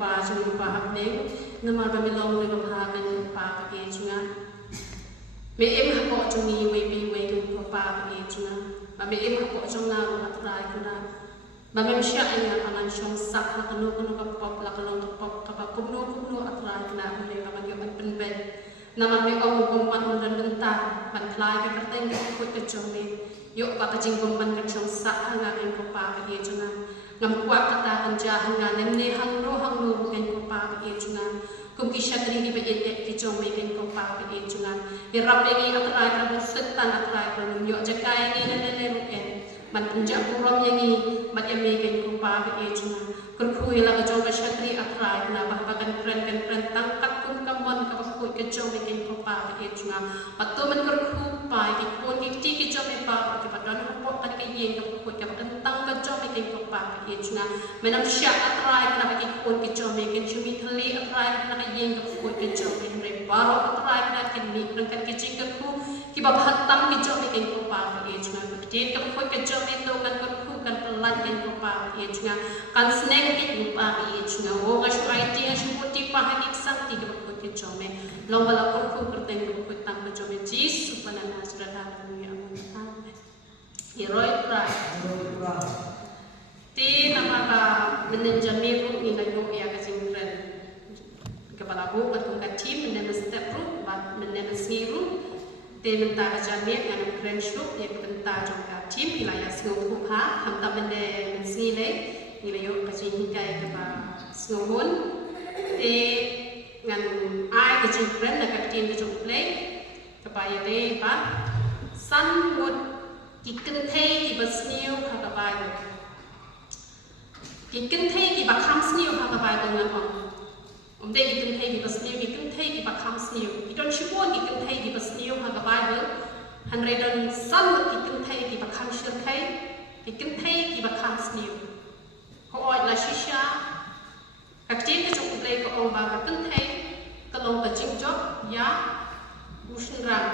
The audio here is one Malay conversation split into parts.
pa chung pa hak neng namar ba mi long le ba ha men pa ke chunga me em ha ko chung ni we bi we ku pa ke chunga ba me em ha ko chung na ro atrai ku na ba me sha anya anan shong sak la kanu ka pop la kalong pop ka ba kubno atrai ku na me ba ma yo ban pen ben nama me ong gumpan dan bentar ban klai ke kerteng ke kut ke chung me yo ba ka jing gumpan ke chung sak hanga en ko pa ke chunga ngam kuat kata kanja hanga nem ne hang no ken ko pa ke chunga kum ki shatri ni be et ki chung me ken ko pa ke chunga bi rab ni atrai ka bu setan atrai ka yo jakai ni ne ru en man punja buram yang ni mat em me ken ko pa ke chunga kur khui la ka chung ka shatri atrai na ba ba kan pren tangkat kum kamon ka ba khui ke chung me ken ko pa ke chunga patu man kur khu pa ki kon ki ti ki chung me pa ki ba don ko kan ke yen ka khui ka ba kan tang ka chung me ken ko pa ke chunga menam sya atrai na ba ki kon ki chung me ken chumi thali atrai na ka yen ka khui ke chung me re baro atrai na ken ni kan ke jing ka khu ki ba hatam ki chung me ken ko pa ke chunga ti ka khui ke chung me to kan kur khu kan pelan ken ko pa ke chunga kan sneng ki ko pa ke chunga o ga shu ai ti shu ti pa ha ki sang ti ka khui ke chung me long bala kur khu kerteng ko khui tam ke chung me jisu panana surah haleluya amen heroi pra ti nama ka menenjami ru ni na yo ya ka singren kepala bu ka ka tim men step ru ba men siru te menta ka jami kan kren shuk ya menta jong ka tim ilaya singo ku ha ham ta men si le ni la yo ka sing kai ka ba singo hon te ngan ai ka sing kren na ka tim ka jong play ka ba ya de ba san mut ki ken thei ki ba sniu ka ka ba ki ken thei ki ba kham sniu ka ka ba ngan om de ki ken thei ki ba sniu ki ken thei ki ba kham sniu ki don shibon ki ken thei ki ba sniu ka ka ba han re don san mut ki ken thei ki ba kham shir thei ki ken thei ki ba kham sniu ko oi la shisha ka tin ka chok play ko om ba ka ken thei ka long ka jing job ya ushin rang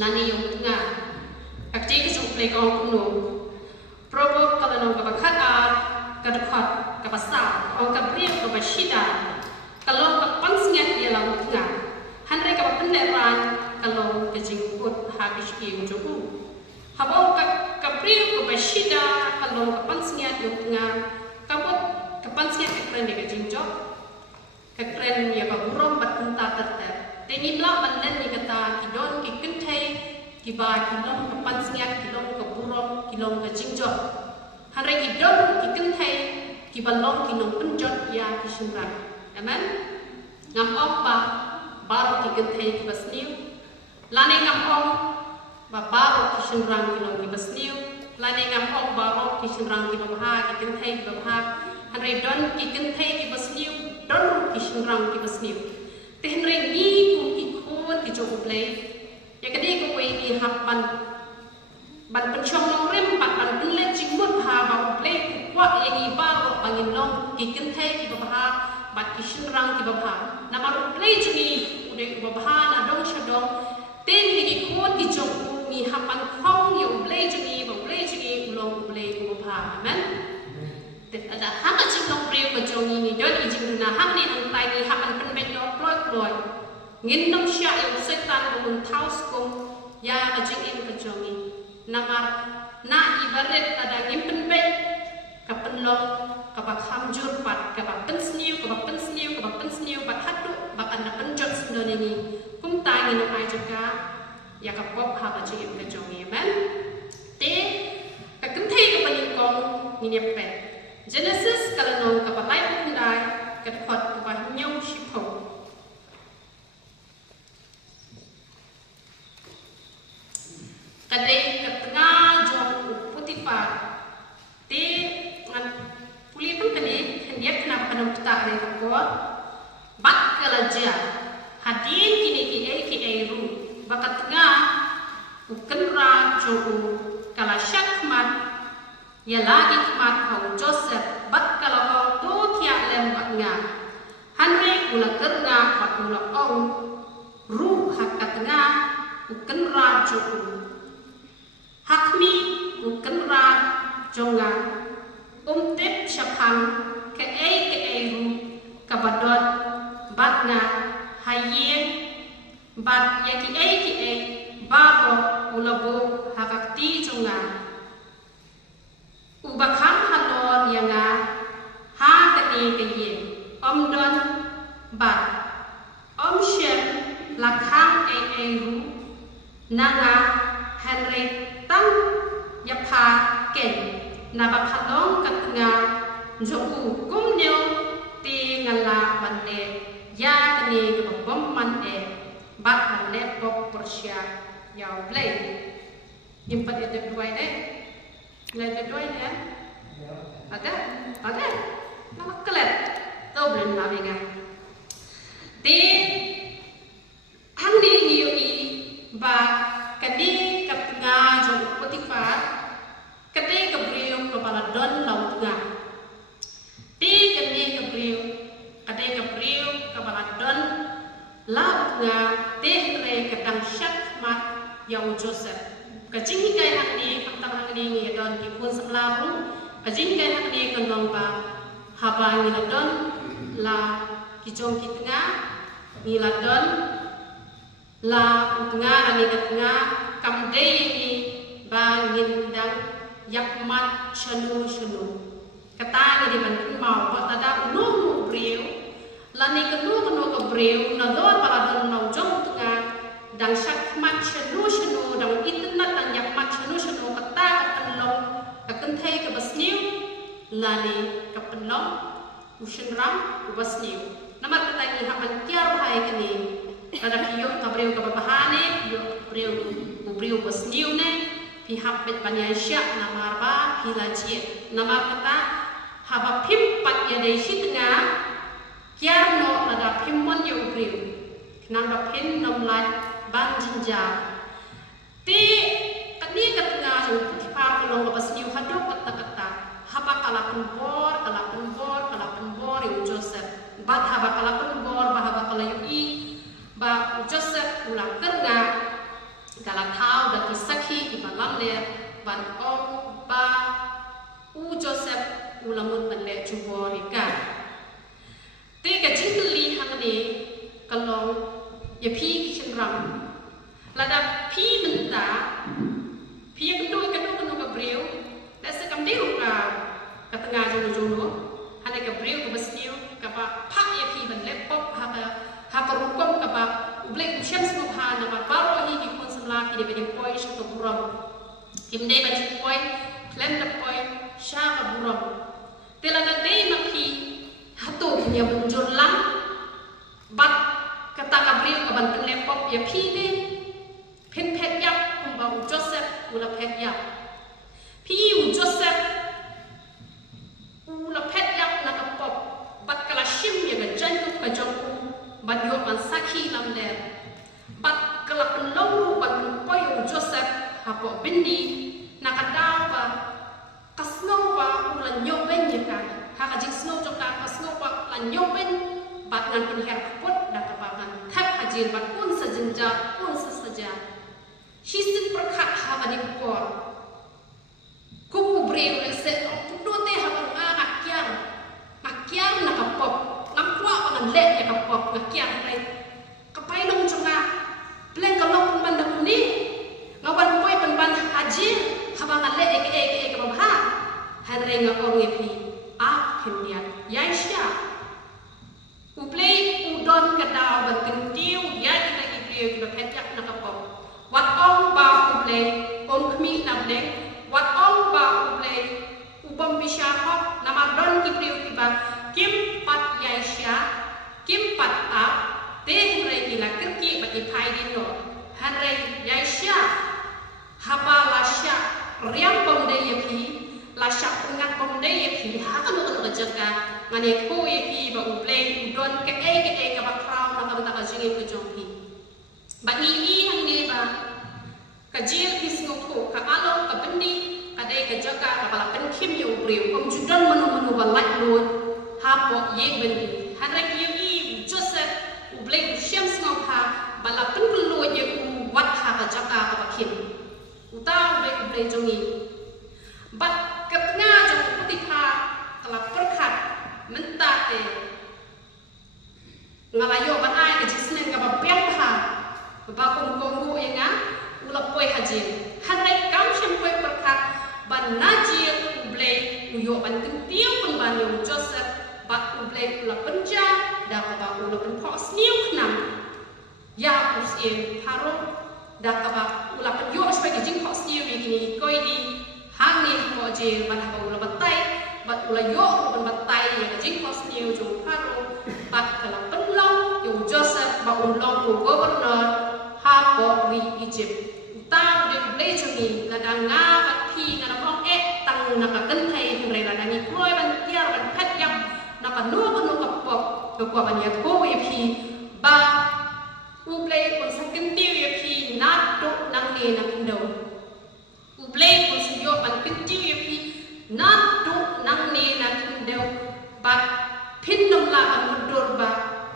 lani yong nga akti ke jong play ko no probo kala no ka bakhat a ka dakhat ka basa o ka bria ka bashida kalau ka pansngat dia la nga han re ka pen le ran kalau ke jing put ha ke shi jo ku habo ka bria ka bashida kalau ka pansngat yo nga ka bot ka pansngat ka kren ke jing job ka kren ya ka burom bat kunta ter teni bla banen ni kata kidon ki kenthei ki ba kilong ka pansngat kilong ka burom kilong ka jingjo hare idon ki kenthei ki balong kilong penjot ya ki simran amen ngam ok ba baro ki kenthei ki basniu lane ngam ok ba baro ki simran kilong ki basniu lane ngam ok baro ki simran ki babha ki kenthei ki babha hare don ki kenthei ki basniu don ki simran ki basniu tenre ni ku ki khon ki jo play ya kadi ko we ni hap ban penchong long rem ban pen le jing mut ha ba play ku kwa ye ni ba ro bangin long ki ken thai ki ba ha ba ki shin rang ki ba ha na ma ro play ji ni de ba ha na dong sha dong ten ni ki khon ki jo ni hap ban khong yo play ji ni ba play ji ni long play ku ba ha amen ada hang ka jing long rem ka jo ni don i jing na hang ni ang tai ni hap an pen ben yo ploi ngin nam sha yo setan ko taus ko ya ka jing em ka jo ni namar na ibarat ada ngimpen be ka penlong ka ba kham jur pat ka ba pensniu ba hatu ba kan na penjot sendone ni kum ta ni no ai jaka ya ka pop ha ba jing em ka jo ni amen te ka kum thei ka pa ni kong ni ne pe Genesis kalau nong ka ba lai pundai ka khot ka ba nyong shipo kadai ka tengah jong Potifar te ngan puli pun kene hendia kena panam ta re ko bat kalaja hadin kini ki ru bakat tengah bukan ra jong kala syakmat ya lagi mat kau Joseph bat kalau kau tu tiak lem bat nga hanre ula kerna bat ula ong ru hak katengah bukan ra jong hakmi bukan ra jonga tep syapang ke ru kabadon bat nga hayen bat yaki babo ulabo hakakti chunga ubakam halon yanga ha kani kayen omdon bat omshem lakhang ru nanga henry tang yapa ken nabaphalong katnga joku kumnyo ti ngala bande ya kani kabom man bat manle pop persya yau play impat itu dua ini lagi dua ini ada nama kelet tahu belum namanya di handi hiui ba kadi kapnga jong Potifar kadi Gabriel kepala don laut tengah di kadi Gabriel kepala don laut tengah teh kadang syakmat yang Joseph kajing hikai handi antang handi ni don di pun sebelaru kajing hikai handi kendong ba haba ni don la kijong kitengah ni don la utengah ani ketengah kamdei ni ba ngindang yakmat shanu kata ni di bandung mau ba tada unu breu lani kenu Gabriel na don para don nau jong tengah dang syakmat shanu dang internet dan yakmat shanu kata kapenlong kakenthai ke basniu lani kapenlong ushenram ke basniu nama kata ni haman kiar bahai kini ada kiyo Gabriel ke babahane Gabriel basniu ne pihak bet banyasya nama ba hilajie nama kata haba pimpat ya dei tengah kiar no ada pimmon ya Gabriel kenapa pin nomlai ban jinja ti kani katna jong Potifar kolong lepas niu hadok kata haba kalapun bor yang Joseph bat haba kalapun bor bahaba kalayui ba Joseph ulang kerna kala thau da kisaki ibalam le ban ong ba Joseph ulamut banle chuborika ti ka jingli hangani kalong ya pi chenram lada pi benta pi kendo Gabriel da se kam deu ka katengah jono hane Gabriel ko basniu ka ba pha ya pi ban laptop ha parukom ka ba ublek ushem smo ha na ba baro hi ki kun samla ki de be poi sha to buram kimde ba chi poi klem da poi sha ka buram telada dei makhi hato punya munjul lang bat kata Gabriel ke bantu laptop ya pine pen pet yap umbau Joseph ula pet yap piu Joseph ula pet yap na kapop bat kala shim ya ga jantu ka jongku bat yo man saki lam der bat kala penlong bat poyo Joseph hapo bindi na kadaw ba kasno ba ula nyoben ya ka haka jing snow joka snow ba la nyoben bat ngan pinher kapot da kapagan thap hajir bat pun sajenja pun saja hisit perkhat haka di por kubu breu se pudote haka ngakiar na kapop ngakwa pangan le ya kapop ngakiar ai kapai nong jonga pleng kalong pandang ni ngawan poi pan hajir haba ngale eke kabha hanre ngakong epi kemia yaisha uplay udon kadaw bantintiu ya kita ibriu kita petyak nakapop wat ong ba uplay ong kmi nable wat ong ba uplay ubam bisyahop nama don ibriu tiba kim pat yaisha kim pat teh re ila kerki bati pai dino hanre yaisha haba lasya riam pom de yapi lasyak pengat pemde yapi hakan untuk kerjakan ngane ko yapi ba uplay udon ke ka bakraw na kanta ka jingin ko jongki ba ni hang ni ba kajil isngo ko ka alo ka bendi kadai ka jaga ka bala pen kim yo briu kom judon manu walai lon hapo ye bendi hanrek yi Joseph ublay shams ngau ha bala pen lo ye wat ha ka jaga ka kim utaw ublay jongi bat ketengah jong Potifar telah perkat mentah ublay ula penja dah kaba ula penpok sniu kenam ya usie haro dah kaba ula penyo sebagai jing pok sniu begini koi di hangi ko je ban kaba ula batai bat ula yo ban batai ya jing pok sniu jong haro bat kala penlong yo Joseph ba long ko governor ha ko ri Egypt ta de ublay jongi la danga bat pi ngana mong tang naka kenthai hingrai la dani kloi ban tiar ban phet yap naka nu kapok ko ban ya ko we pi ba ublay kon sakin ti we pi na to nang ne na kindo ublay kon siyo ban kinti we pi na to nang ne na kindo ba pin nom la ban mudur ba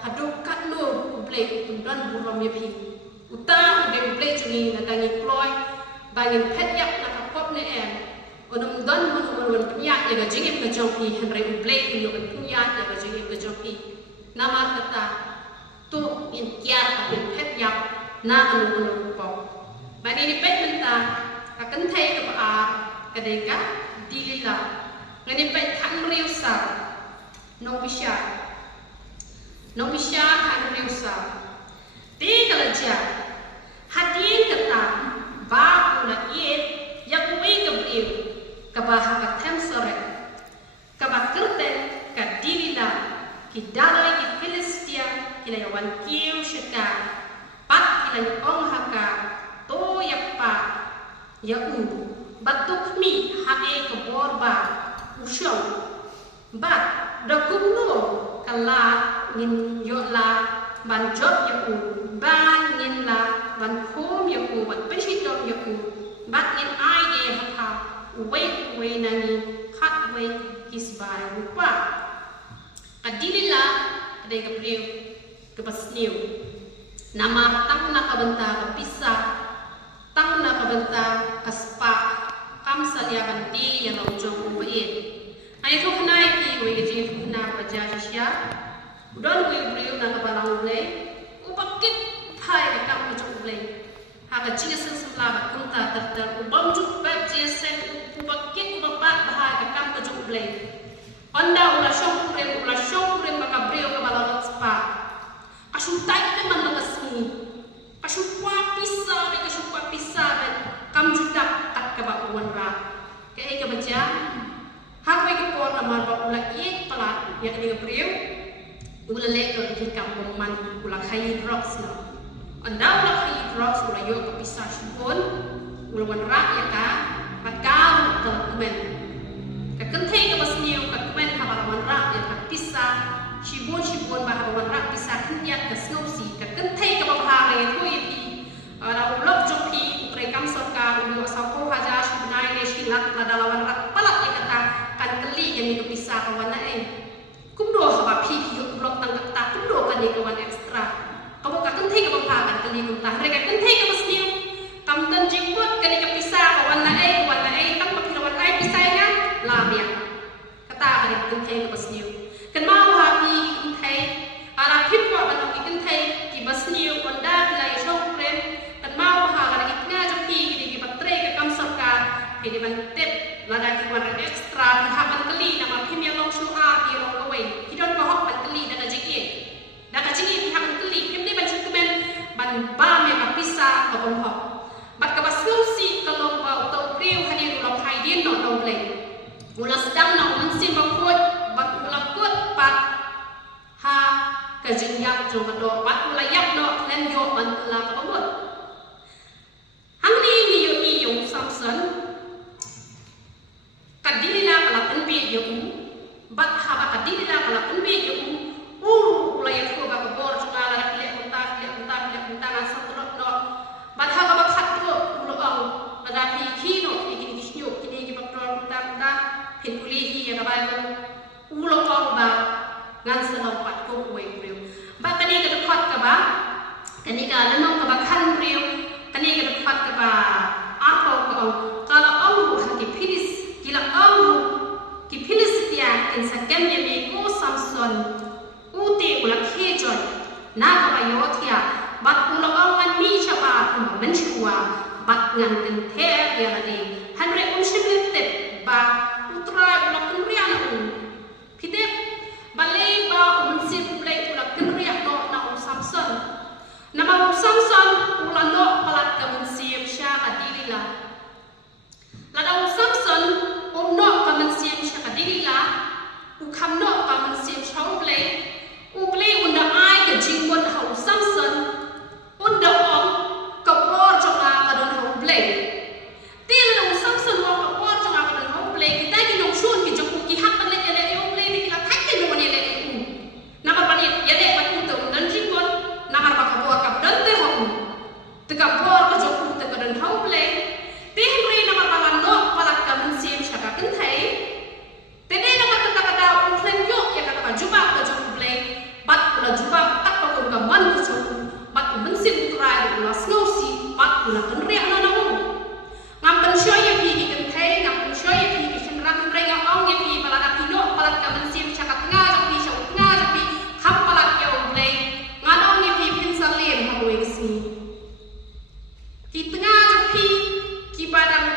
haduk kat no ublay kon dan burom ye pi uta ublay chungi na dani kloi bangin phet yap naka kop ne Onum don mun punya ya gajing ke jongpi Henry ublay punya punya ya gajing ke jongpi nama kata tu in kiar apin pet yap na anu pok bani ni pet menta akan thai ke ba kadega dilila ngani pet kan riusa no bisha kan riusa ti kalaja hadin kata ba pula ye yang we gabriel kabah ka them sore kabah kerten ka dilila ki dalai ki Filistia kila yawan kiu shika pat kila ong haka to yappa ya batuk mi hae ka borba usyong bat dakumno kala ngin yola ban job ya ban ngin la ban khom ya ban peshitom ya bat ngin ai de haka way nangi khat way kisbai rupa adilila ade gabriel kebasniu nama tang na kabenta kapisa tang na kabenta kaspa kam salia bandi yang longjong ubae ai to knai ki we ji na baja sya don we gabriel na kabalang le upakit phai kam ko ublay haka Jesus sembla kunta terter ubam juk ba Jesus ubakit ubak bahai ka kam ka juk blay anda ula syukurin maka brio ka balalot spa asyum tai ka man makasmi asyum kwa pisa dan kam judak tak ka ba uwan ra ka ai ka baca hak we ka por amar ba ula ik pala ya ka brio ula le ka ki kam man ula khai rocks no anda ula khai rocks ula yo ka pisa syukun ula wan ra ya ka Pagkau dokumen, kekentai ke basniu dokumen habalawan rak yang terpisah, shibun bahawan rak pisah kenyak ke snowsi, kekentai ke bahare tu ini, lalu lop jopi rekam sorka ulu asal haja shibunai le shilat ladalawan rak palat yang kata kan keli yang itu pisah kawan kumdo haba pi yuk blok tang kata kumdo kan ni kawan ekstra, kamu kekentai ke bahare kan keli kumtah, mereka kekentai ke basniu. Kam dan jemput kali ke pisah kawan naik kam pakilawan ai pisahnya labia kata hari kentai ke basniu kan mau hapi kentai ara pipwa banong kentai ki basniu konda bilai shokren kan mau ha hari ikna joki ki patre ke kam sarka ki ban tep lada ki wan ekstra ha ban kali nama pimya long shua ki long kawai ki don ko hok ban kali daga jiki ha ban kali pimni ban chukumen ban ba me ka pisah ka bon hok bat ka baslusi kalau ba utau priu hadir ulang haidin no donglen ulang sedang no mensin bakut bat ulang kut pat ha ka jinyak jo kado bat ulang yak no len yo ban la ka bamut hang ni yo Samson kadilila kala penbi yo bat ha ba kadilila kala penbi yo ulang yak ko ba bor jungala la kile unta na satrot no bat ha ba khat ko ulo au ada pi kino ikini kisnyo kini ki baktor ta pinpuli hi ya ba ulo au ba ngan sa pat ko we brio ba kani ka khat ka ba kani ka lano ka ba khan brio kani ka khat ka ba apo ko kala au ha ki philis kila au ki philis dia in sa kemye me ko Samson ute ula khejon na ka ba yothia bat ulo au an mi chaba menchua bat ngan ten the ya ni hanre shimlet ba utra ulo kunrian pitep balai ba mau Samson ulano palat kamen siam sya kadilila. Ladau Samson umno kamen siam sya kadilila. Ukamno kamen siam sya uble unda ai ke jingwon hau Samson unda om kapor jonga kadon hau uble. Tila ladau Samson wa kapor jonga kadon hau uble kita ginong shun ki jong ki hakan le ele uble ni kila thak ke jong ele u. Nama pani ele patu to dan jingwon nama pa kapor kap dan te hau. Te kapor ka jong te kadon hau uble. Ti hri nama pa no palat kamen siam sya ka kan thai. Tede nama kata-kata ukleng yo ya kata juba ka jong uble. Bat ula juba tak pa kun ka man ka jong. Bat mensim utrai ula snowsi bat ula kan ria na na u. Ngam pen syo ye pi ki kan thai ngam pen syo ye pi ki chen rak kan ria ong ye pi palat apino palat kamen siam sya ka tengah jong pi sya tengah jong pi khap palat ya uble. Ngadong ye pi pin salem ha we si. Ki tengah jong pi ki padang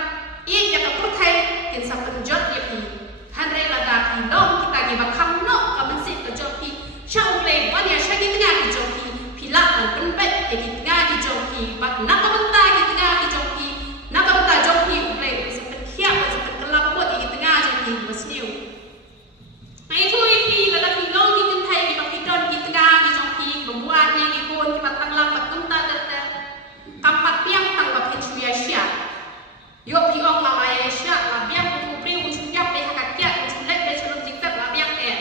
ye ya ka perthai kin sa penjot ye pi. Hanre la da pi long kita ge ba kham no kamen siam ka jong pi sya uble ban ya sya ki tengah ki jong pi pila an pen bet ye ki tengah ki jong pi bat nak ka benta ki tengah ki jong pi nak ka benta jong pi uble se pen khia ba se pen kelap pot ye ki tengah jong pi bas niu. Mai thui pi la da pi long ki kan thai ki ba pi don ki tengah ki jong pi buat nya ki pon ki bat tang lam bat tum ta ta kampat piang tang ba phen chuya sya. Yo pi ong la ya sya la biang ku pri ku chuya pe ha ka ku lek pe chelom tikkat la biang en.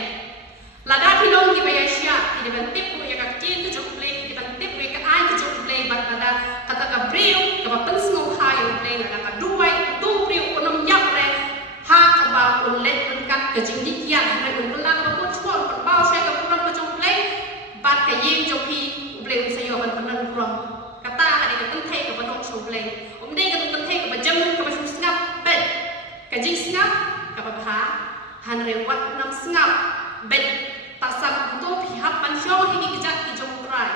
La da pi long ki ba ya sya ki de ban tip ku ya ka tin tu jong ple ki ban tip we ka ai ku jong ple bat da kata ka priu ka ba pen sngo ha yo ple la da ka duai tu priu ku nom yak re ha ka ba ku let pen kat ka jing dik ya re ku la ka ku chwa ku ba sya ka ku ram ku jong ple bat ka yim jong pi ple ku sa yo ban pen ram kata ka de ka tan thai ka ba dong so ple om de ka tan thai ka ba jam ka ba shu snap bet ka jing snap ka ba ha han re wat nam snap bet tasam tu pihak pan show higi kijat ki jong trai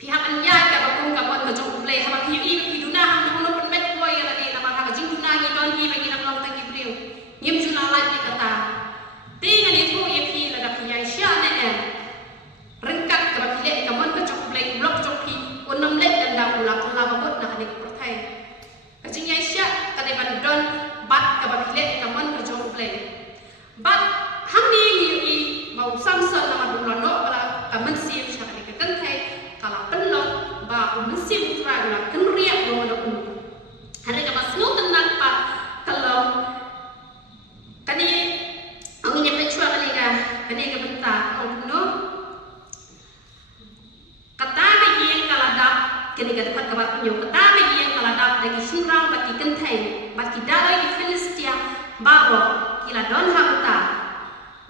pihak an ya ka ba kum ka bon ka jong ple ha ba hi i duna ham no pen bet boy la de na ba ka jing duna ni don hi ba ni nam long ta ki priu ngim juna la ni kata ti nga ni thu ye phi la da phi ya sha na en rengkat ka ba phi le ka mon ka jong ple blok jong phi on nam le dan da ula ko la ba bot na ni ko thai ka jing ya sha ka de ban don bat ka ba phi le ka mon ka jong ple bat ham ni ni mau Samson nama dulu no kalau kamen siam syakari ke kan thai kalau penlo ba kamen siam utrai ulah kan riak lo no hari ka basno tenang pa kalau kani angin yang pecua kani ka benta no kata ni yang kalau dap kani ka dapat kabar punyo kata ni yang kalau dap lagi sunrang bagi kan thai bagi dalai di Filistia bawa kila don hamta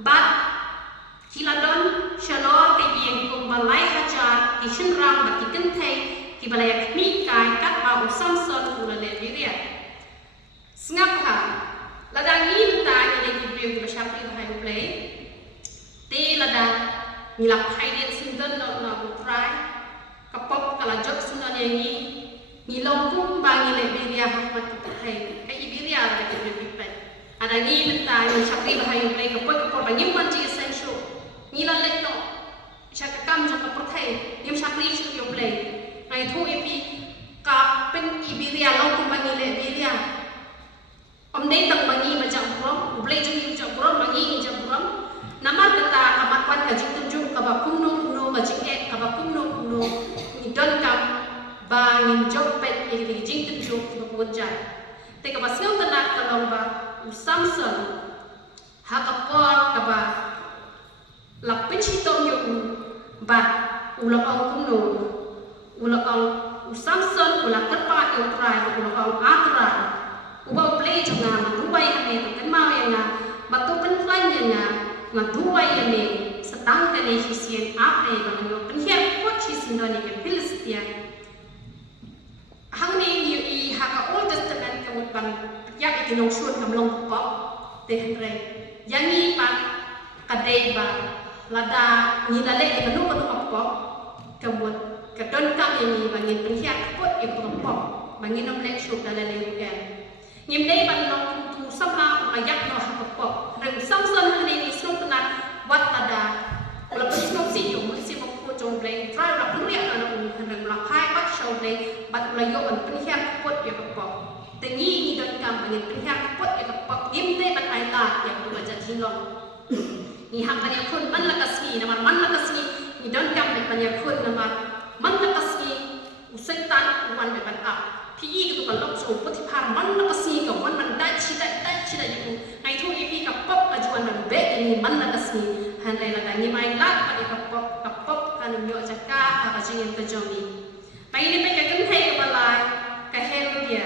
bat kila don shalor ke yang kum balai hajar ki shinram baki kentai ki balai kmi kai kat ba Samson ula le diria sngap ha lada ngin ta ni ki priu ki shapri hai play te lada ngilap hai den sindan no na utrai kapop kala jok sunan ni ngilong kum ba ngile diria hakmat kita hai kai diria la ki priu pipet ada ngin ta ni shapri hai play kapop kapop ba ngim man ji essential nila let no chaka kam jaka perthai yem shakri chu yo play ngai thu epi ka pen ibiria lo ku bangi le biria om dei tang bangi ma jam prom play chu yu jam prom bangi ni jam prom namar kata kamat pan ka jing tunjuk ka ba kumno ka jing et ka ba kumno ni don kam ba ngin jok pet ni jing tunjuk ki ba jai te ka ba sel tanak ka long ba Samson ha ka por ka ba lapin sitom yo bat ula ong kumno ula ong Samson ula kerpa yo trai ula ong atra uba play jonga dubai kame kan mau ya nga batu pen plan ya nga dubai ya ne setang kali hisien ape bang yo pen hier pot hisin doni ke Filistia hang ni yo I haka Old Testament kamut bang ya ikinong shun kamlong pop te hre yangi pa kadai ba lada ni lale ni nu ko pop kamut kadon kam ni bangin penhiak pot I ko pop bangin nom lek shu dalale ugan ngim dei ban no tu sama ayak no ha pop reng Samson ni ni sung tana wat ada la pesno si yo mo si mo ko jong bleng try ra puri ana yo an penhian pot ya kapok tengi ni don kam bangin penhian pot ya kapok gimte ban ai la ya tu baca hilong ni hak ban kun man la kasmi na man la kasmi ni don kam ban ya kun na man la kasmi usai tan wan ban up PEก็ตัวลบสูงพุทธิพารมันนักสีกับมันได้ชิดอยู่ไอ้ทุกEPกับป๊อปอาจวนมันเบะนี่มันนักสีฮันเลยละกันนี่ไม่ลักไปกับป๊อปกันมีอจักรอาจจะยังกระจงนี้ไปนี่ไปกับกันเทกับอะไรกับเฮโรเดีย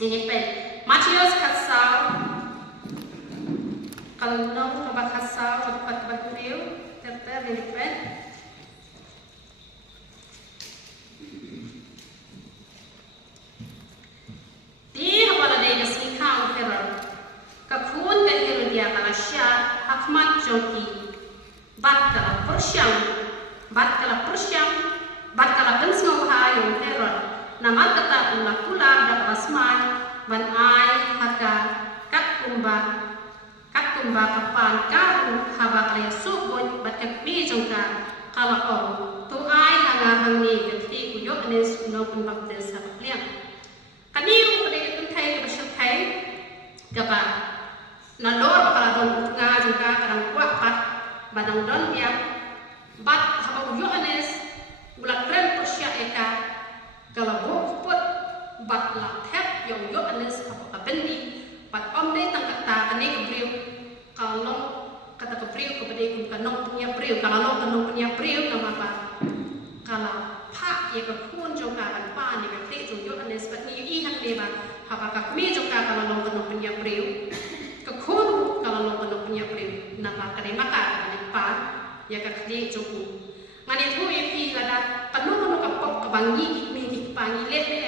นี่เป็นมาทิโอสคัสซาวkalau nongกับคัสซาวกับบัตรเรียวเติร์นี่เป็นdia kepala dia selikang kerana kekun kehir dia kalau syar hakmat joki bat kalau persiang bat kalau pensong hayung kerana nama kata ulah pula dapat asman ban ai haka kat kumba kapan karu haba kaya subun bat kekbi jongka kalau tu ai hang ni keti kuyok nes no pun bakdes hak liang kaniu pada kita thai ke besok thai gapa nalor bakal don nga juga kadang kuat pat badang don dia bat haba uyo anes bulan keren persya eka kalau bukput bat la thep yo anes haba kabendi bat om dei tang kata ane kebriu kalau kata kebriu kepada ikum kanong punya briu kalau kanong punya briu nama apa kalau pak ya kekun juga kan pa ni ke te yo anes bat ni i han deba haba ka kmi juga kalau long kanong punya briu kekun kalau long kanong punya briu nama kare maka kan pa ya ka kli joku ngani thu e pi lada panu kapok ka bangi mi ki pangi le le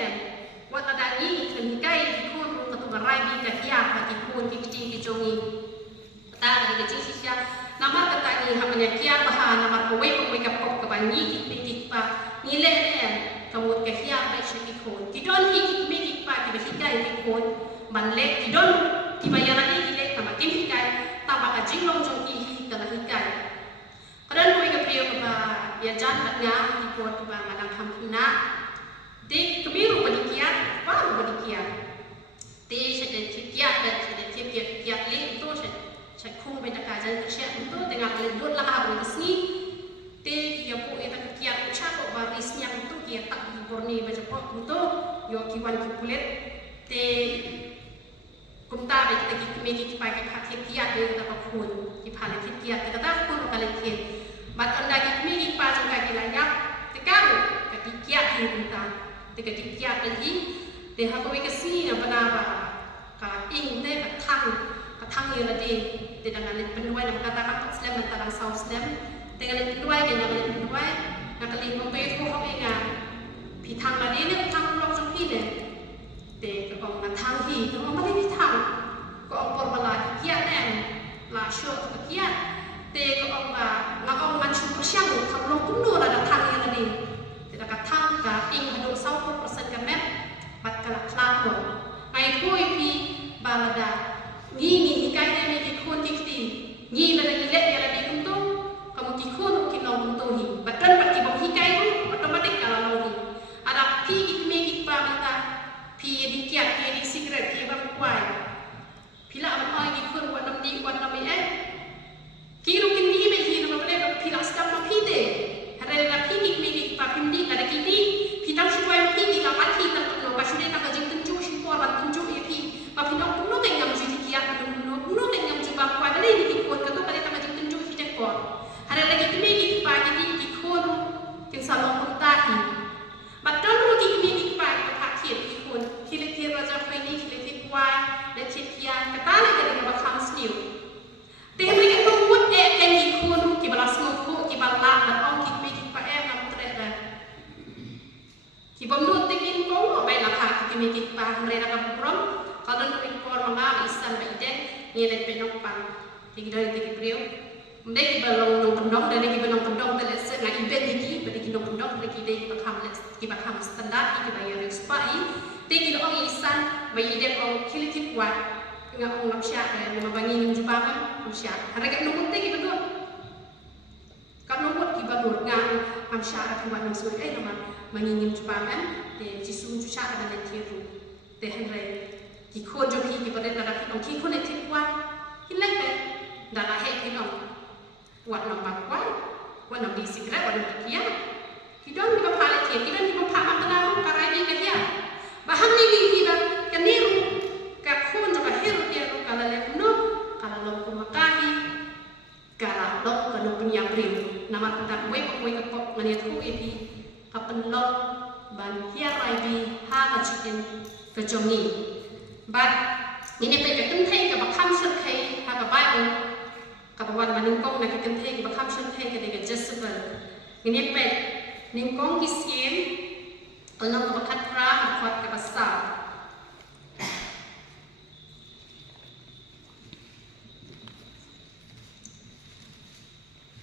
wat ada ni kan kai kekun ka tu rai bi ka ya ka kekun ki ti ki jongi ta ni ke ji sia nama kata ni ha manya kia bahan nama kowe kapok ka bangi ki mi pa ni le kamu ke hiap baik sekali kon kidon hi mi ki pa ki bahi kai ki kon ban le kidon ki bayara ni ki le kama kim hi kai ta ba ka jinglong jong ki hi ka hi kai kadan kowe ka priyo ka ya jan nak nga ki ko tu ba madang ham hina te kebiru badikiat baru badikiat te saya kiat dan saya kiat le tu saya khung be ta ka jan sia tu tengah le dut la ha bo sini te kia po eta kia ucapo baris yang tu kia tak borni baca pok tu yo kiwan kulit te kumta be kita ki megi ki pakai hati kia de kita pun ki phale kia kita tak pun kali kia bat anda ki megi pa jong ki layak te kau ki kia hi kumta te ki kia de hi te ha ko ke sini na bana ba ka ing ne ka thang ye la de te dangan le penuai na kata ka slam na tarang south slam dengan kedua yang kedua nak kelima tu hok inga pitang lagi ni pitang lok jong pi le te ko na thang hi to ma ni pitang ko por bala kia nem la sho kia te ko ba na ong man chu siang thang lok kun no la thang ni ni te ka thang ka ing hadu sau ko persen ka map bat kala klan ko ai koi pi balada ni kai ni ki khon ki ti ni la ni le ya la ni kum tu kamu kikun kinong tuntuhi badan pati bang hikai pun otomatik kalau lohi ada pi ikme ikpa minta pi dikiat pi di secret pi bang kuai pila aman oi kikun buat nam di kiru kini be hi nama boleh pila sedang ma pi de ada la pi ikme ikpa pimdi ada kini pi tang shuai pi di la mati tang tu no kasune tang kajing tenju shipor ban tenju ye pi pa pi nok no teng ngam ji dikiat no teng ngam ji ba kuai dali ni kikun katu pada tang kajing tenju hi tekor ada lagi kini kita pagi ni kita kono kita salong kontahi. Betul lu kita pagi kita pakai kita kono kita raja fini kita kuai dan kita kata lagi kita bakal sniu. Tapi mereka tu buat kita kono kita balas ngoku kita balak dan orang kita pakai nama terada. Kita menurut tingin kono baik lah kita pakai mereka kampung kalau nak impor mengambil isan baik ni ada penopang. Kita dari beliau. Mereka belum nongkondong dan lagi belum nongkondong terus nak ibet lagi pada kita nongkondong lagi kita bakam standar kita bayar respai tapi kita orang isan bayar dia orang kilit kuat dengan orang manusia dan membangi menjumpa manusia harga nongkond kita berdua kalau nongkond kita berdua dengan am syara tuan nam suri ai nama mangingin jupakan de jisum ju syara dan tiru de henre ki ko jo ki pada da ki on ki ko ne ti kwa ki lai be da la he ki on wat nam ba kwa wat nam di sikra wat nam kia ki don di ba pale ki don di ba pa ma tana ka rai ni ka dia ba ham ni ki ba ka niru ka khon jo ka heru dia ka la le no kala lo ko makahi kala lo ka no punya brim nama kita we ka pop ngani thu epi ka penlo ban hia rai bi ha ka chicken ka jongi but ini pe ka kan thai ka ba kham sat khai ha ka bible ka ba wan maning kong na ka kan thai ka ba kham sat khai ka de ka Jezebel ini pe ning kong ki siem ono ka ba khat ra ka khot ka ba sa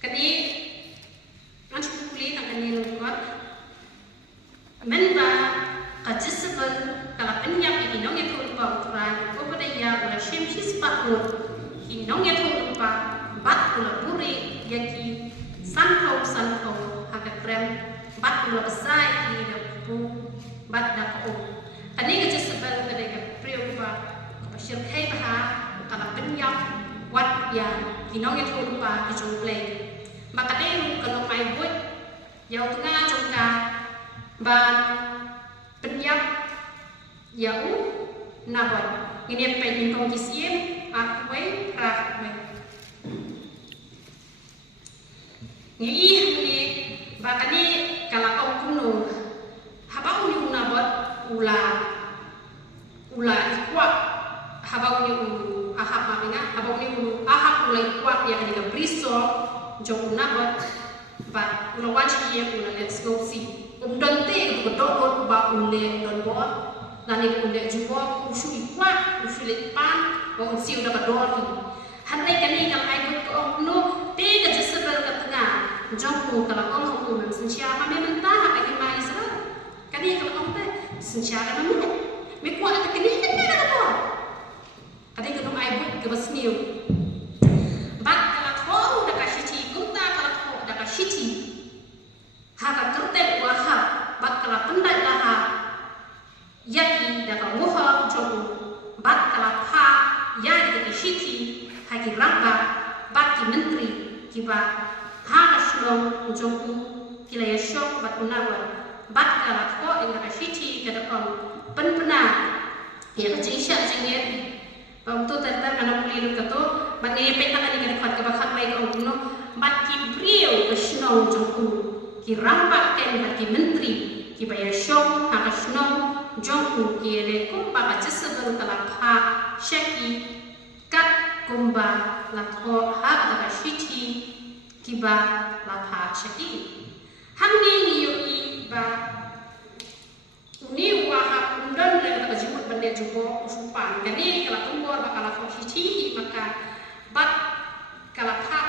kadi anju kulit akan nilai menba Jezebel kalau penyap ini nongnya tu lupa uturan ko pada ya ula shemshi spakut ini nongnya tu lupa bat ula puri yaki sanko haka krem bat ula besai ini dah bu bat dah ko kani Jezebel pada ke priupa pasir kai bah kalau penyap wat ya ini nongnya tu lupa dijumpai maka dia kalau mai buat yang tengah jangka ban penyap yau nabat ini penting kau kisiem aku rahme ini bahkan ni kalau kau kuno habau ni nabat ula kuat habau ni ahap mana habau ni ahap ula kuat yang dengan briso jauh nabat but ula wajib yang ula let's go see donte ko do ba unle don bo nani unle jubo usu ikwa usu le pan ba un siu da ba do ki hanai kani kal ai ko no te ga Jezebel ka tengah jong ko kala ko ko men sin sia ma men ta ha ai ma Israel kani kala ko te sin sia ka men me ko ata kani kan me na bo kani ko ai bu ke basniu bat kala ko da ka shiti kunta kala ko da ka shiti haka kertek waha bakala pendai laha yaki daga muha jogu bakala pa yaki ke shiti haki ramba baki menteri kiba haka shlong jogu kila ya shok bakunawan bakala ko inga ke shiti kada on penpena ya ke jisha jengir untuk tentang anak mulia kato bani petang ani kada khat ke bakhat mai ko no baki brio ke shlong jogu ki rampak ken hati menteri ki bayar syong haka shnong jong ki ele kumba ka Jezebel kala pha shaki kat kumba la tho ha ka shiti ki ba la pha shaki hamni ni yo i ba uni wa ha undon le ka jimut bande jubo usupan kani kala tumbor ba kala pha shiti maka bat kala pha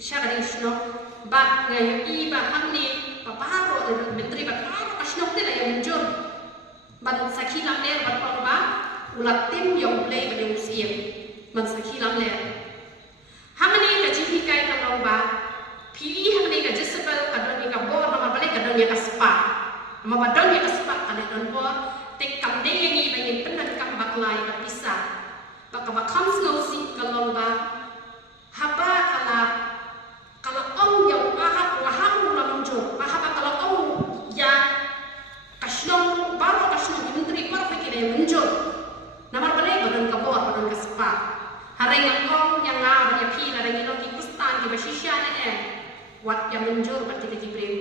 syara shnong bat ngayo iba hamni paparo menteri paparo kasnok tela yang muncul ban sakhilam ler ban pangba ulat tim yang play ban yang siap ban sakhilam ler hamni ka jihi kai ka lomba pi hamni ka Jezebel kadon ka bor nama balik kadon ka spa nama badon ka spa kadon don bor tek kam de yang iba yang penan kam baklai ka bisa bakaba comes no si ka lomba haba kala kalau om yang waham ulah muncul, kalau om ya kasnong baru kasnong menteri baru fikir muncul. Nama balik badan kabor badan kaspa. Hari yang om yang ngah bagi hari yang lagi kustan di basisya ni wat yang muncul berarti ke Jibril.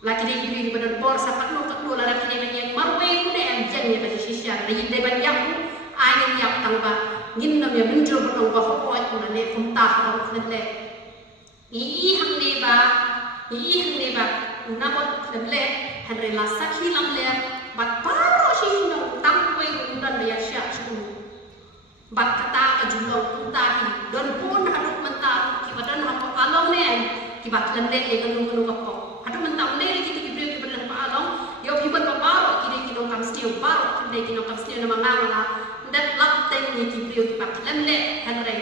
Lagi dia Jibril badan bor sapat no lari kini yang marway kuda yang jeng di basisya. Lagi dia banyak ayam yang tangga. Ginam yang muncul badan bahwa itu nane kuntah orang kuda. Ii hang neba unabot leble henry la sakhi lamle bat paro shi no tampwe undan ya sya shu bat kata ka julong kuntahi don pun haduk mentar ki badan hapo along ne ki bat lemle le ganu kapo haduk mentam le ki ki bre ki badan pa along yo ki bat paro ki de ki no kam stiu paro ki de ki no kam stiu na mangala ndat lap ten ni ki bre ki bat lemle henry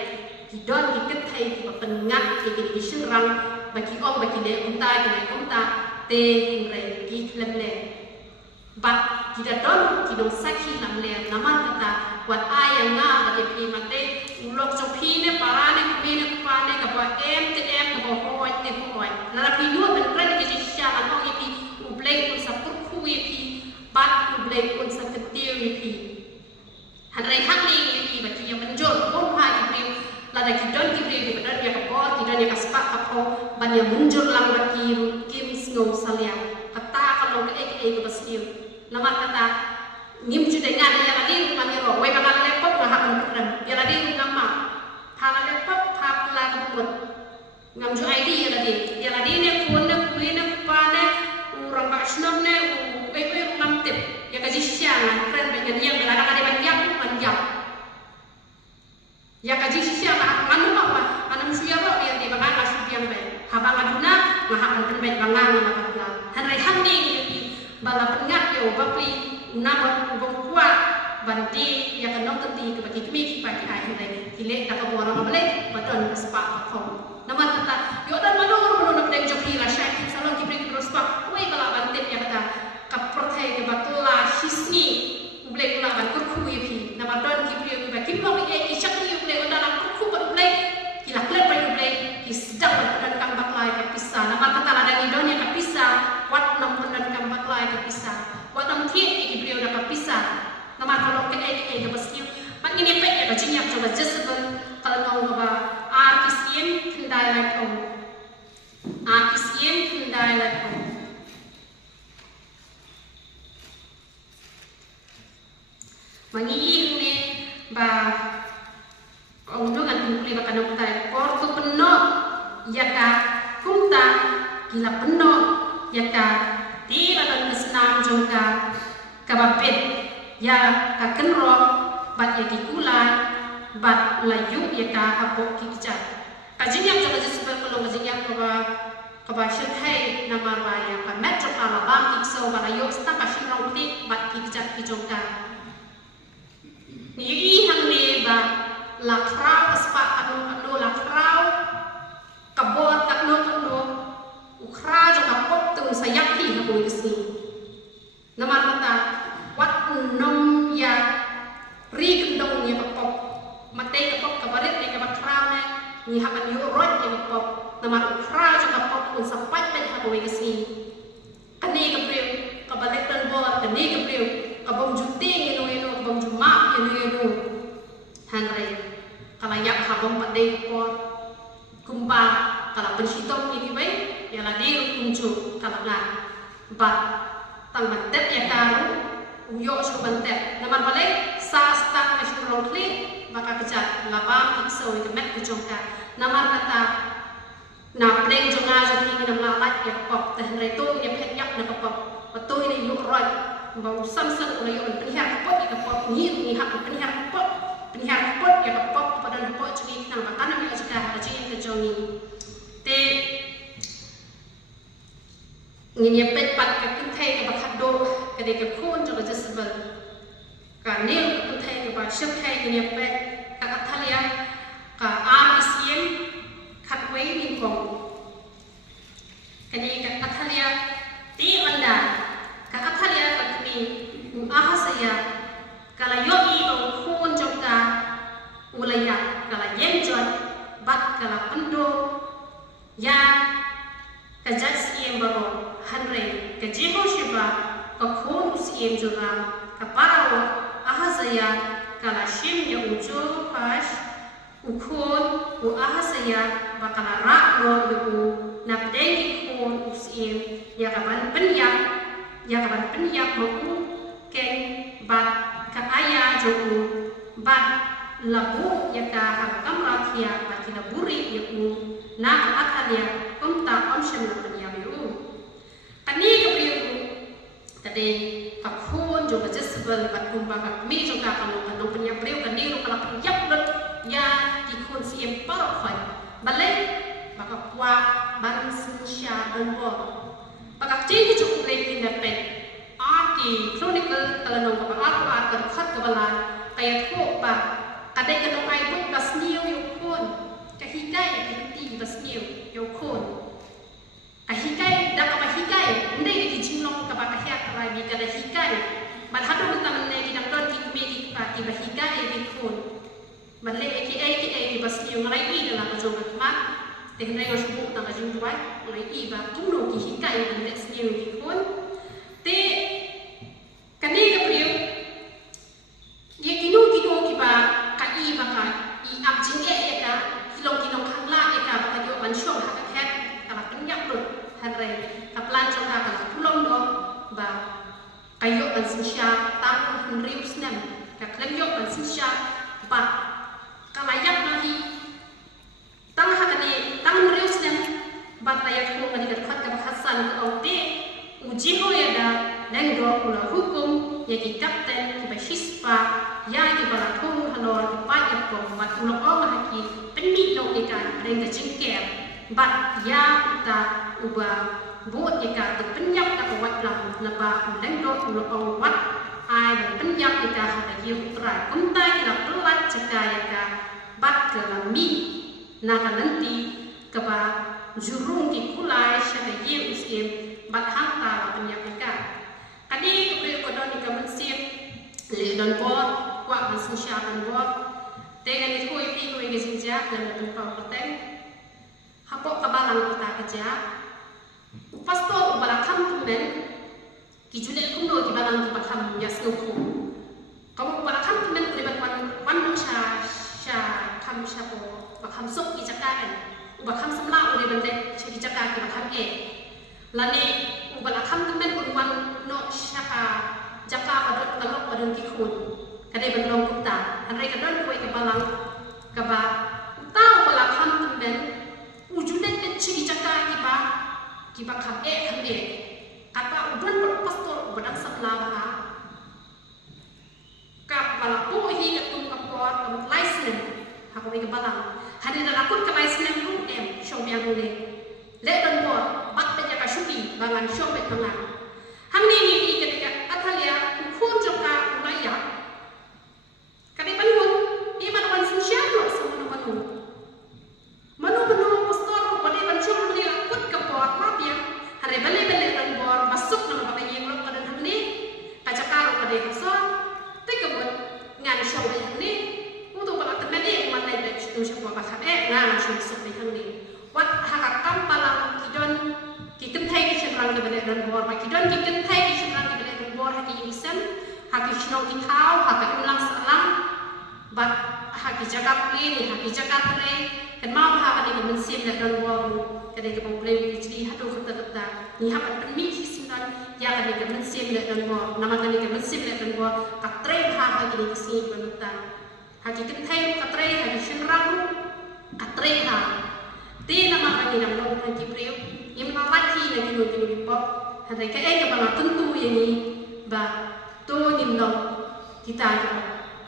don ki thai ki pengat ki sirang bagi om bagi le umta te hingre ki lemle bat kita don ki dong sakhi lamle naman kata wat ayang nga bagi pi mate ulok so pi ne parane pi ne pane ka ba em te hoi te hoi la pi nu ben kren ki sha an ong pi ublek un sa pur khu pi bat ublek un sa ketiu pi han rai hak ni pi bagi yang menjol pun ha ki lada kidon kibri di badan ya kapot kidon ya kaspak kapo ban ya muncul lang baki kim snow salia kata kalau ke basio nama kata ngim ju dengan ya ladi kami ro we bakal lepop lah hakan kudam ya ladi ngama phala lepop phapla kaput ngam ju ID ya ladi ne phone ne kui ne pa ne urang ba snom ne we ngam tip ya kaji siang keren banyak yang belakang ada banyak ya kaji siya manu apa manam suya ro yang di bangang asu piang be habang aduna mahakan ten be bangang na kapla hanrai hamni ni bala pengat yo bapi unabot ubong kuat banti ya kanong tenti ke bagi kami ki pagi ai hanrai kile ta ka borang bale baton spa ko nama kata yo dan manu ro no pdeng joki la shay salon ki pring spa wei bala banti ya kata ka prothai ke batula hisni blek la ban kur khu pi nama don ki prio ki ba ki lo ki shakni sedang berperan kambak lai kapisa nama kata ladang idonya kapisa wat nam peran kambak lai kapisa wat nam tiet ki beliau dah kapisa nama kalau ke ke basio mat ini pe ya kajinya coba jasbel kalau ngau ba arkisien kendai lai ko arkisien kendai lai ko mangi ini ba undungan kumpuli bakal nontai portu penuh yaka kumta gila penuh yaka di ladan kesenam jongka kabapit ya kakenro bat yaki kulai bat layu yaka hapok kikicak kajin yang coba disebut kalau kajin yang kaba syirhai nama raya ka metro kala bang kikso barayo sta kashin rongti bat kikicak kijongka ni hang ne ba lakrau aspa anu lakrau kabot kakno ukra jo kapot tu sayak hi ha boy kesni nama kata wat nom ya ri kendong ya kapop mate kapop kabaret ni kabakrau ne ni hakan yo rot ya kapop nama ukra jo kapop un sampai pe ha boy kesni kani kapriu kabalet dan bot kani kapriu kabom juting eno kabom juma eno hangrai kalayak habong padai por kumpa kala pensitong ni bai ya la dir kuncu kala la bat tang mantep ya karu uyo so mantep nama balik sa stang asu rongli maka kejat labang ikso itu mek kejongka nama kata na pleng jonga jo ki nam la lat ya pop teh retung ya phet yak na pop betul ini yuk roi bau samsung ulah yuk penihar pop ya pop ni hak penihar pop ya pop pada pop curi nang bakana mi juga haji ke jongi te ngin pet pat ke kunthai ke bakhat do ke de ke khon jo ke sebel ka nil kunthai ke ba shep thai ngin pet ka athalia ka isien khat wei min kong kani ka athalia ti anda ka athalia ka kini ahasaya kala yogi o khon jo ka ulaya kala yenjon bat kala pendo ya kajat siem baro hanre kajibo shiba ka khon siem jora ka paro ahasaya kala shim ya ujo pas ukhon u ahasaya bakala ra ro yu napdegi khon usiem ya kaban penyak mau ken bat ka aya jo bat labu ya ka hakam rakhia baki laburi ya na akalia kumta option na panya biru kani kapriu tade kakhon jo jasbal bat kumba ka mi jo ka kanu panya priu kani ro kala panyap lut ya ikon siem parkhoi bale baka kwa ban sinsha don bo baka tin jo play in the pen arti chronicle kalano ka art ka khat ka bala kaya ko ba kadai kalau ai pun basniu yukun kahikai kinti basniu yukun kahikai dak apa hikai ndai di jinglong ka ba kahya ka bi kada hikai bal hadu taman ne gidang don ki kumegi pa ki ba hikai bikun bal le ki basniu ngai i dalam jong ma teknai go shubu ta ga jing duai ngai i ba tuno ki hikai dan basniu bikun te kani ka priu ye kinu ki ba ka i ba ka i ap jing e ka kilong khang la e ka ba ka yo ban shong ha ka khet ka ba kan yak rut han re ka plan jong ka ka pulong do ba ka yo ban sin sha ta hun riu snem ka klem yo ban sin sha ba ka la yak na hi tang ha ka ni tang riu snem ba la yak ko ngani ka khat ka hasan ka o te uji ho ya da lenggo ula hukum ya ki kapten ki ba hispa ya ki ba thong halor ki pa ya ko ma tu lo o ma ki penni no e ka reng ka jingke ba ya ta uba buat ika di penyap ka wat lam na ba lenggo ula o wat ai ba penyap ika ha ki utrai kuntai ki na pelat caka ya ka bat ke mi na ka nanti ka ba jurung ki kulai sha ka ye usim bat hang ta la penyap ika kadi ke ko don ka mensip le don bo kwa ban sin sha don bo te ga ni ko i ko ngi sin ja dan don pa ko teng hapo ka balang kita kerja pastor bala kam tumen ki jule kum do ki balang ki bakam ya snuku kamu bala kam tumen le ban wan no sha kam sha po bakam sok ki jaka bakam samla ule ban le ki jaka ki bakam e lani bala kam tumen wan no shaka jaka padot talok padon ki khun kadai ban long kumta anrai kadon koi ka balang ka ba tau bala kam tumen ujudan ke chiri jaka ki ba kham e kata udon per pastor badang sabla ba ka bala po hi ka tum ka por ka license ha ko ke balang hani da lakut ka license ru em shom yang le le don por bat pe jaka shuki bangan shom pe tanga hamni ni ke ka athalia khun joka ulaya kami panun i man wan sin sha no so manu pastor ko pade ban shom ni lakut ka por ma pia hare bale dan bor masuk nama bapak yang lo pada hari kaca karo pada so te kebun ngan show hari untuk bapak teman dia umat lain dan itu siapa bapak ngan show masuk hari wat hakam palang kidon kiken thai ki cenrang di bale dan bor ba kidon kiken thai ki cenrang di bale dan bor haki isem haki shnong ki khau haki ulang salang bat haki jaga ini haki jaga tre kan mau ha pada ke mensim dan bor kadai ke pemplay jadi hatu kata ni ha pan mi hisimdan ya kadai ke mensim dan bor nama kadai ke mensim dan bor katre ha kadai ke si benutan haki kentai katre haki shenrang katre ha ti nama kadai nam long haki priu im na laki na kinu pop hadai ke ke bang tentu ini ba to nim long kita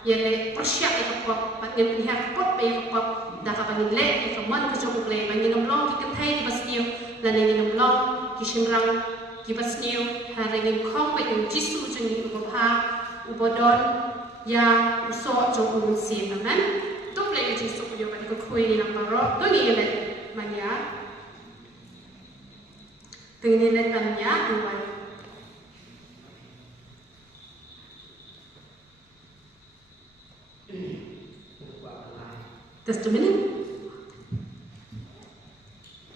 ya le persyak ke pop pat yang pihak pop pe pop dah kapag le ikaman ka jong le bang nim long ki kentai di basniu dan nim long ki shenrang ki basniu hari nim khong pe jisu jeng ni ubha ubodon ya uso jong si amen to le jisu yo ba ko khoi ni nambaro to ni le manya tengni le tanya tuan testimony